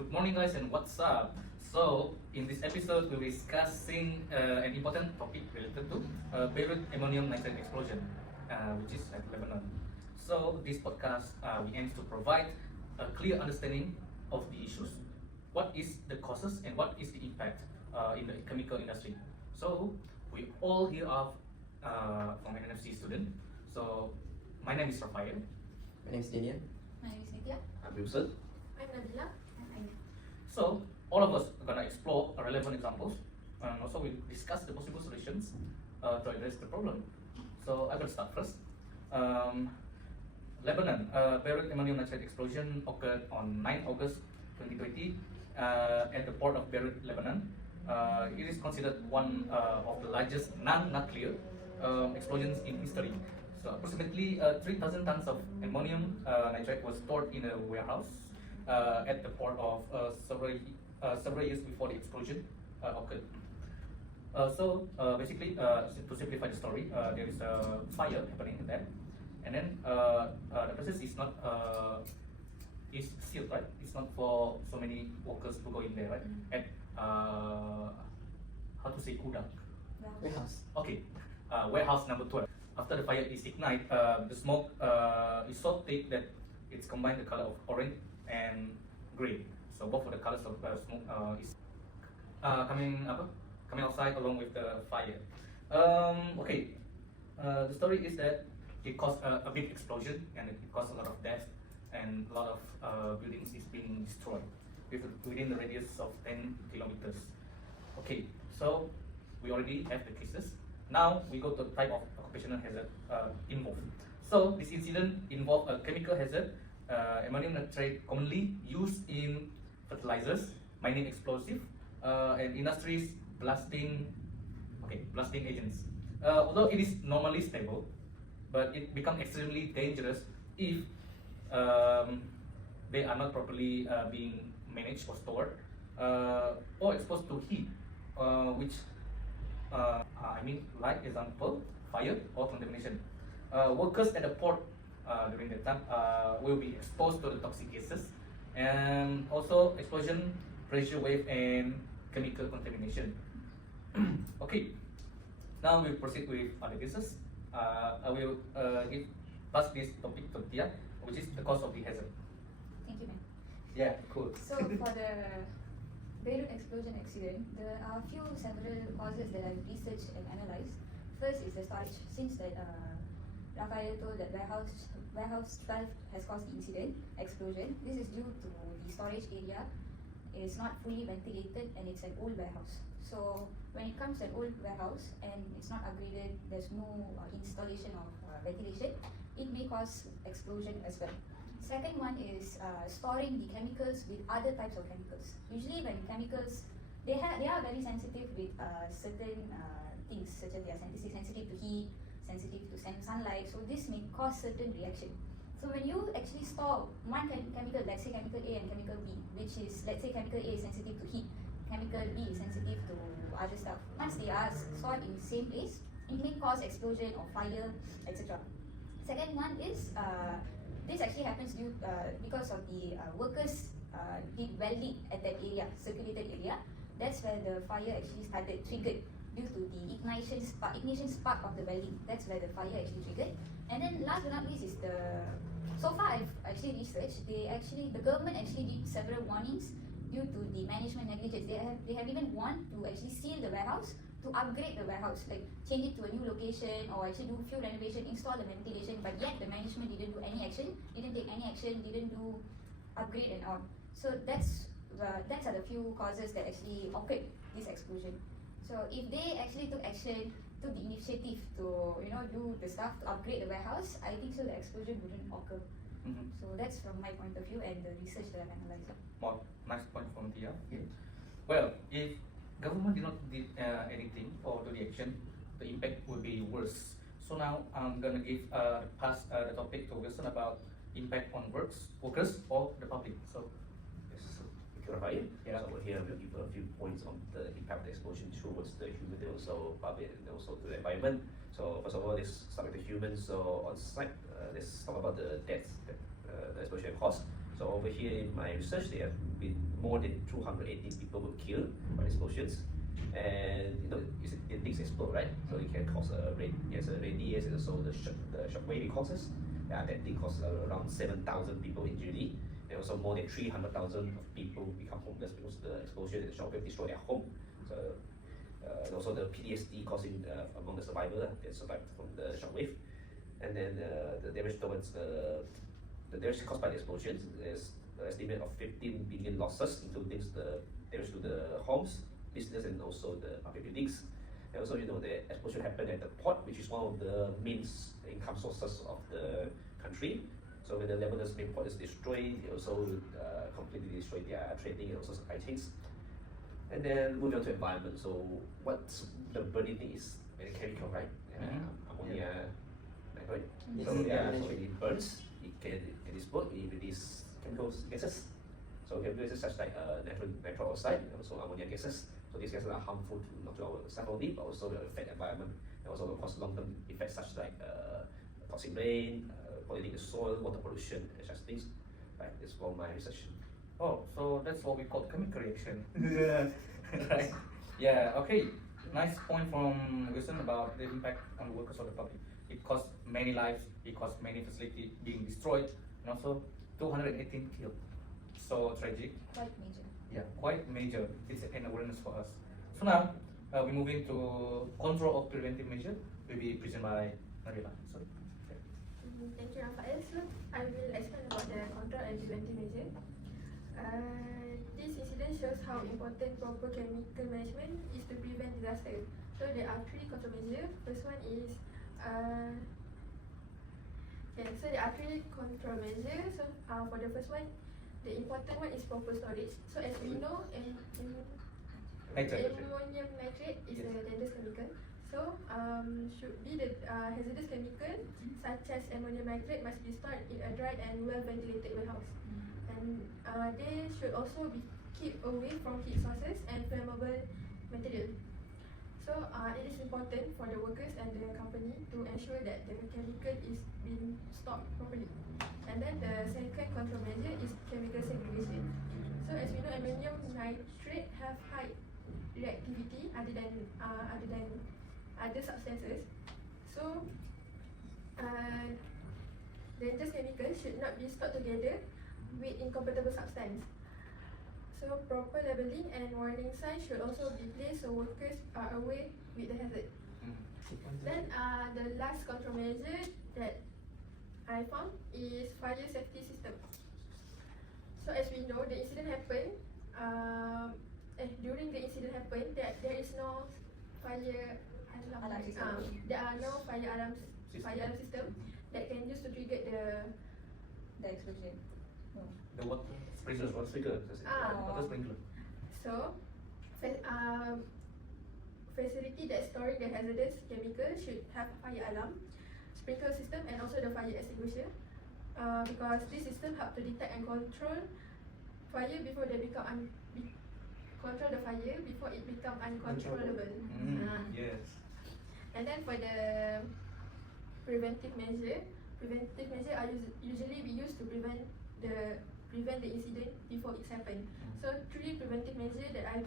Good morning, guys, and what's up? So, in this episode, we'll be discussing an important topic related to Beirut ammonium nitrate explosion, which is at Lebanon. So, this podcast we aims to provide a clear understanding of the issues, what is the causes, and what is the impact in the chemical industry. So, we all here are from an NFC student. So, my name is Rafael. My name is Daniel. My name is Nitya. I'm Wilson. I'm Nabila. I'm Aina. So, all of us are gonna explore relevant examples and also we discuss the possible solutions to address the problem. So, I will start first. Lebanon, Beirut ammonium nitrate explosion occurred on 9 August 2020 at the port of Beirut, Lebanon. It is considered one of the largest non-nuclear explosions in history. So approximately 3,000 tons of ammonium nitrate was stored in a warehouse at the port of several years before the explosion occurred. Basically, to simplify the story, there is a fire happening there, and then the process is not is sealed, right? It's not for so many workers to go in there, right? At how to say gudang? Warehouse. Okay, warehouse number 12. After the fire is ignited, the smoke is so thick that it's combined the color of orange and gray. So both of the colors of smoke is coming outside along with the fire. The story is that it caused a big explosion and it caused a lot of death and a lot of buildings is being destroyed within the radius of 10 kilometers. Okay, so we already have the cases. Now we go to the type of occupational hazard involved. So this incident involved a chemical hazard, ammonium nitrate commonly used in fertilizers, mining explosive, and industries blasting agents. Although it is normally stable, but it becomes extremely dangerous if they are not properly being managed or stored or exposed to heat, which like example, fire or contamination. Workers at the port during that time will be exposed to the toxic gases and also explosion, pressure wave, and chemical contamination. Okay, now we'll proceed with other cases. I will pass this topic to Tia, which is the cause of the hazard. Thank you, ma'am. Yeah, cool. So for the Beirut explosion accident, there are several causes that I've researched and analyzed. First is the storage. Since that Rafael told that warehouse 12 has caused the explosion. This is due to the storage area is not fully ventilated and it's an old warehouse. So when it comes to an old warehouse and it's not upgraded, there's no installation of ventilation, it may cause explosion as well. Second one is storing the chemicals with other types of chemicals. Usually when chemicals, they are very sensitive with certain things, such as they are sensitive to heat, sensitive to sunlight, so this may cause certain reaction. So when you actually store one chemical, let's say chemical A and chemical B, which is, let's say chemical A is sensitive to heat, chemical B is sensitive to other stuff. Once they are stored in the same place, it may cause explosion or fire, etc. Second one is this actually happens because of the workers did welding at that area, circulated area. That's where the fire actually triggered due to the ignition spark of the welding. That's where the fire actually triggered. And then last but not least is so far I've actually researched, the government actually did several warnings due to the management negligence. They have even warned to actually seal the warehouse, to upgrade the warehouse, like change it to a new location or actually do few renovation, install the ventilation, but yet the management didn't do any action, didn't take any action, didn't do upgrade and all. So that's are the few causes that actually occurred this explosion. So if they actually took the initiative to do the stuff to upgrade the warehouse, I think so the explosion wouldn't occur. So that's from my point of view and the research that I've analyzed. Well, nice point from Tia. Yeah. Well, if government did not do anything or do the action, the impact will be worse. So now I'm gonna pass the topic to Wilson about impact on workers or the public. So Yes, thank you, Rafael. Yeah. So here we'll give a few points on the impact of the explosion towards the human and also public and also to the environment. So first of all, let's start with the humans. So on site, let's talk about the deaths that the explosion caused. So over here in my research, they have been more than 280 people were killed by explosions. And things explode, right? So it can cause a radius and also the shockwave it causes. That thing causes around 7,000 people injury, and also more than 300,000 people become homeless because the explosion and the shockwave destroy their home. So and also the PTSD causing among the survivors that survived from the shockwave, and then the damage towards the damage caused by the explosions is an estimate of 15 billion losses, including the damage to the homes, business, and also the public buildings. And also, the explosion happened at the port, which is one of the main income sources of the country. So when the Lebanon's main port is destroyed, they also completely destroy their trading and also supply chains. And then moving on to environment. So what's the burning thing is very chemical, right? Ammonia, right? Yes. So Yeah. so when it burns, it can explode, it release chemical gases. So chemical gases such like nitro oxide and also ammonia gases. So these gases are harmful to not to ourselves only, but also will affect the environment and also will cause long-term effects such like toxic rain, polluting the soil, water pollution, and such things. Right, that's for my research. Oh, so that's what we call chemical reaction. Right? Yeah, okay. Nice point from Wilson about the impact on the workers or the public. It cost many lives, it cost many facilities being destroyed, and also 218 killed. So tragic. Quite major. Yeah, quite major. It's an awareness for us. So now, we're moving to control of preventive measure. Will be presented by Nabila. Sorry. Thank you, Rafael. So I will explain about the control and preventive measure. This incident shows how important proper chemical management is to prevent disaster. So there are 3 control measures. First one is so there are 3 control measures. So for the first one, the important one is proper storage. So as we know, ammonium nitrate is a dangerous chemical. So should be the hazardous chemical such as ammonium nitrate must be stored in a dry and well ventilated warehouse. And they should also be kept away from heat sources and flammable material. So it is important for the workers and the company to ensure that the chemical is being stored properly. And then the second control measure is chemical segregation. So as we know, ammonium nitrate have high reactivity other than other substances. So dangerous chemicals should not be stored together with incompatible substance. So proper labeling and warning signs should also be placed so workers are aware with the hazard. Then the last control measure that I found is fire safety system. So as we know, the incident happened. During the incident happened, there is no fire Alarm system. There are no fire alarm system that can use to trigger The explosion. No. The water sprinkler. Water sprinkler. Water sprinkler. So, facility that storing the hazardous chemical should have fire alarm, sprinkler system, and also the fire extinguisher. Because this system help to detect and control fire before they become control the fire before it become uncontrollable. Yes. And then for the preventive measure are usually be used to prevent the incident before it's happened. So 3 preventive measures that I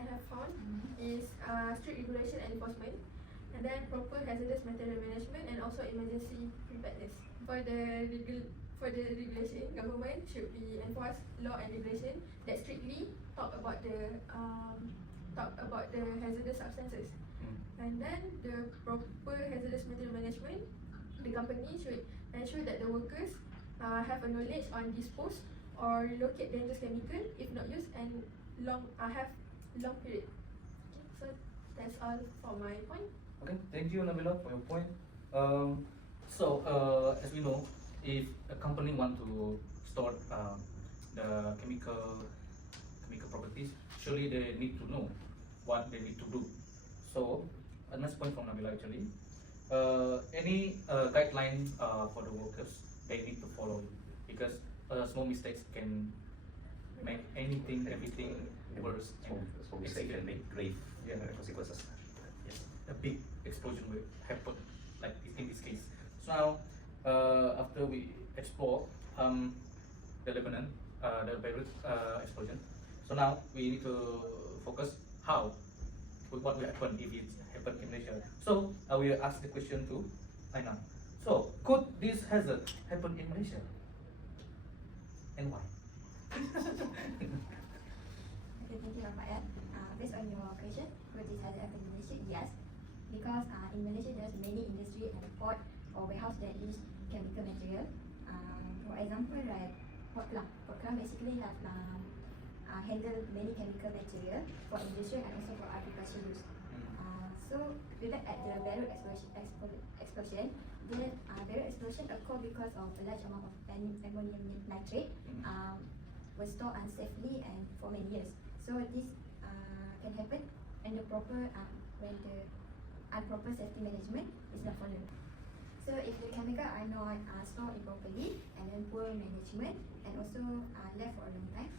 have found is strict regulation and enforcement, and then proper hazardous material management, and also emergency preparedness. For the regulation, government should be enforce law and regulation that strictly talk about the hazardous substances. And then the proper hazardous material management, the company should ensure that the workers have a knowledge on dispose or relocate dangerous chemical if not used and have long period. Okay, so that's all for my point. Okay, thank you, Nabila, for your point. As we know, if a company want to store the chemical properties, surely they need to know what they need to do. So, a nice point from Nabila actually. Any guideline for the workers they need to follow, because small mistakes can make everything worse. Small mistake can make grave consequences. Yes, a big explosion will happen, like in this case. So now, after we explore the Lebanon, the Beirut explosion. So now we need to focus how, what will happen if it happen in Malaysia. So I will ask the question to Aina. So could this hazard happen in Malaysia, and why? Okay, thank you, Rafael. Based on your question, could this hazard happen in Malaysia? Yes, because in Malaysia there's many industry and port or warehouse that use chemical material. For example, right, Port Klang basically have handle many chemical material for industry and also for agriculture use. So we look at the Beirut explosion. The Beirut explosion occurred because of a large amount of ammonium nitrate was stored unsafely and for many years. So this can happen when the improper safety management is not followed. So if the chemical are not stored improperly and then poor management and also left for a long time,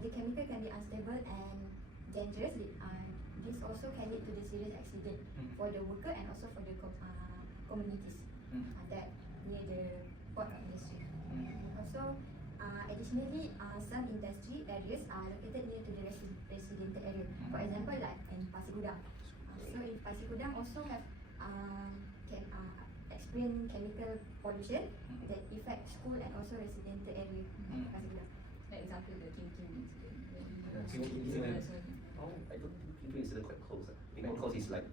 the chemical can be unstable and dangerous. This also can lead to the serious accident for the worker and also for the communities that near the port of industry. Also, additionally, some industry areas are located near to the residential area. For example, like in Pasir Gudang. So in Pasir Gudang also have can experience chemical pollution that affect school and also residential area in Pasir Gudang. For example, the Kim incident. Oh, I don't think Pintu incident quite close. I think more close is like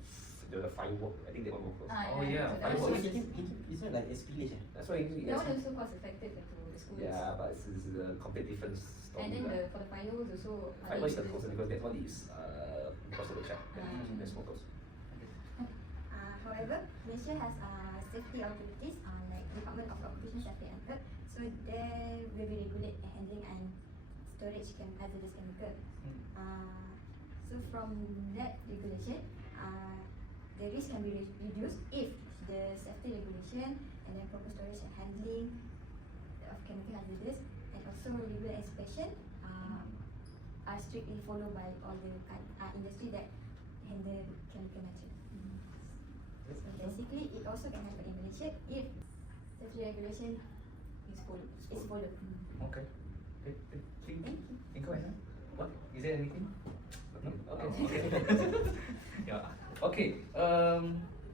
the firework. I think they one more close. Oh yeah, that fireworks. It's not like spillage. That's why one also cost affected to the schools. yeah, but it's a complete different story. And then for the fireworks also. Firework is the closer because that one is because of the check. That's more close. However, Malaysia has safety authorities like Department of Occupational Safety and Health, so they will be regulate the handling and storage hazardous chemical. So from that regulation, the risk can be reduced if the safety regulation and then proper storage and handling of chemical hazardous and also regular inspection are strictly followed by all the industry that handle chemical material. So basically, it also can happen in Malaysia if safety regulation is followed. Okay. Thank Thank you. you, Aina. What? Is there anything? No? Okay. Yeah. Okay.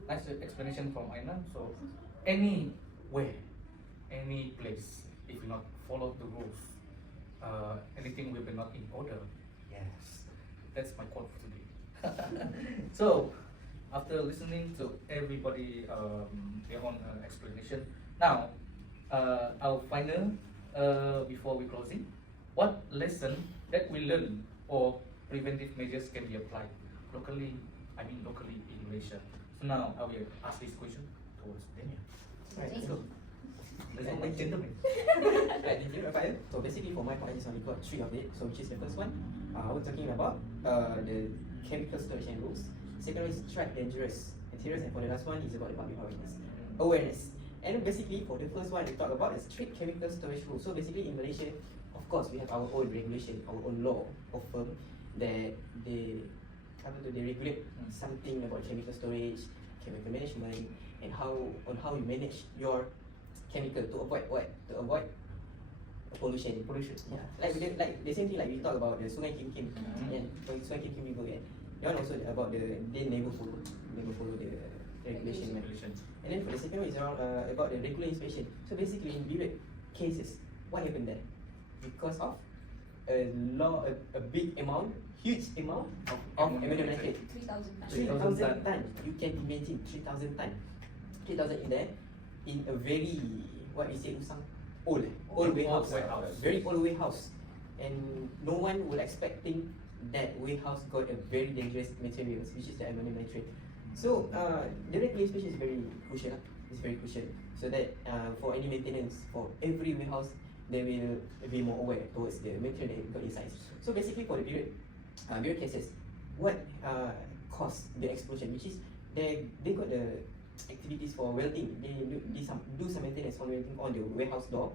Nice explanation from Aina. So, anywhere, any place, if we not follow the rules, anything will be not in order. Yes. That's my quote for today. So, after listening to everybody their own explanation, now our final before we closing, what lesson that we learn or preventive measures can be applied locally? I mean locally in Malaysia. So now I will ask this question towards Daniel. Right, Let's so, go. Let's go, like gentlemen. right, thank you, Rafael. So basically for my part, I just only got 3 of it. So which is the first one, we're talking about the chemical storage and rules. Second one is strike dangerous materials, and for the last one is about the public awareness. And basically for the first one, we talk about the strict chemical storage rules. So basically in Malaysia, of course, we have our own regulation, our own law of firm that they regulate something about chemical storage, chemical management, and how you manage your chemical to avoid what? To avoid pollution. Yeah. Like the same thing like we talk about the Sungai Kim Kim. Yeah. For Sungai Kim Kim River, yeah. That one also about they never follow the regulation. And then for the second one is around about the regular inspection. So basically in Beirut cases, what happened there? Because of a big amount, huge amount of ammonium nitrate. 3,000 tons. You can imagine 3,000 tons. 3,000 in there in a very what we say old warehouse. Very old warehouse. And no one will expecting that warehouse got a very dangerous materials, which is the ammonium nitrate. So the regular inspection is very crucial. It's very crucial. So that for any maintenance for every warehouse, they will be more aware towards the material that got inside. So basically for the Beirut cases, what caused the explosion, which is they got the activities for welding. They do some maintenance for welding on the warehouse door,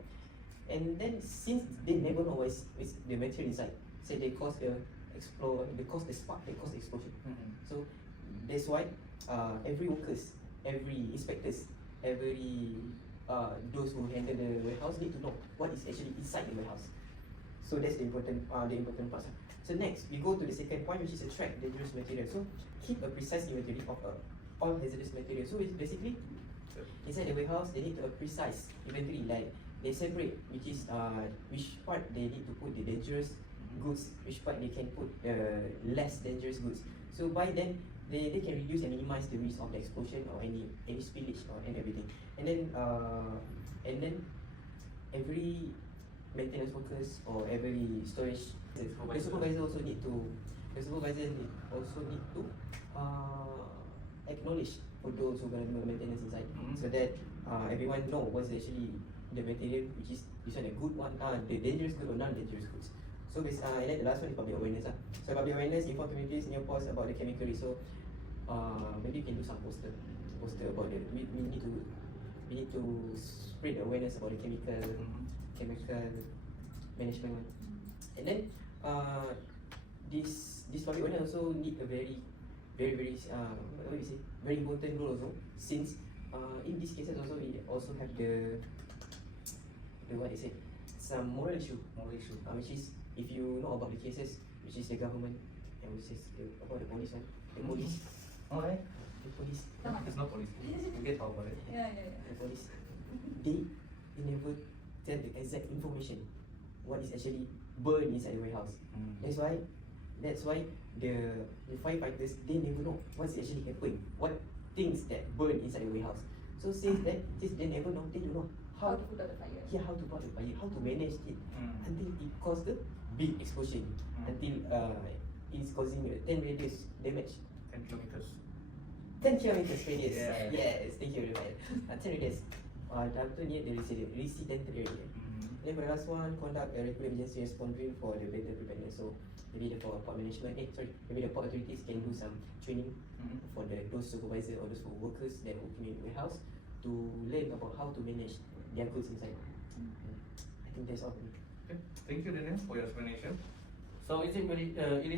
and then since they never know what's the material inside, so they cause the spark, they cause the explosion. So that's why every workers, every inspectors, every those who handle the warehouse need to know what is actually inside the warehouse. So that's the important part. So next, we go to the second point, which is attract dangerous material. So keep a precise inventory of all hazardous material. So it's basically inside the warehouse, they need to have precise inventory, like they separate which part they need to put the dangerous goods, which part they can put less dangerous goods. So by then they can reduce and minimize the risk of the explosion or any spillage and everything. And then every maintenance workers or every storage the supervisor also need to acknowledge for those who are going to do maintenance inside, so that everyone know what's actually the material, which is this one a good one, the dangerous good or non-dangerous goods. So and then the last one is public awareness. So public awareness, inform communities, new posts about the chemical risk. So maybe you can do some poster about the we need to spread awareness about the chemical management one. And then this public awareness also need a very very important role also, since in these cases also we also have the what they say, some moral issue, which is if you know about the cases, which is the government, and which is about the police one, Alright. the police, There's no police. We get talk about it. Yeah. the police, they never tell the exact information what is actually burned inside the warehouse. That's why the firefighters, they never know what's actually happened, what things that burn inside the warehouse. So since they never know, they don't know How to put out the fire. how to put out the fire, how to manage it until it caused a big explosion, until it's causing a 10 radius damage. 10 kilometers. 10 kilometers radius. Yeah. Yes, thank you very much. 10 radius. After near the resident area. Then the last one, conduct a regular emergency response drill for the better preparedness. So maybe the port management, maybe the port authorities can do some training for those supervisors or those workers that working in the warehouse to learn about how to manage their goods inside. I think that's all. Okay. Thank you, Daniel, for your explanation. So it is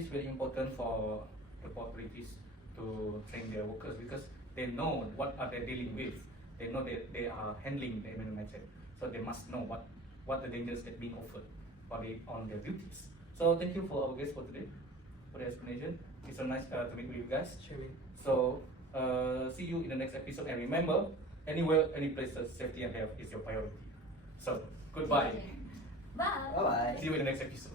very important for the port authorities to train their workers, because they know what are they dealing with. They know that they are handling the environment, so they must know what the dangers that being offered on their duties. So thank you for our guest for today, for the explanation. It's so nice to meet with you guys. Sure. So see you in the next episode, and remember, anywhere, any places, safety and health is your priority. So goodbye. Bye. Bye bye. See you in the next episode.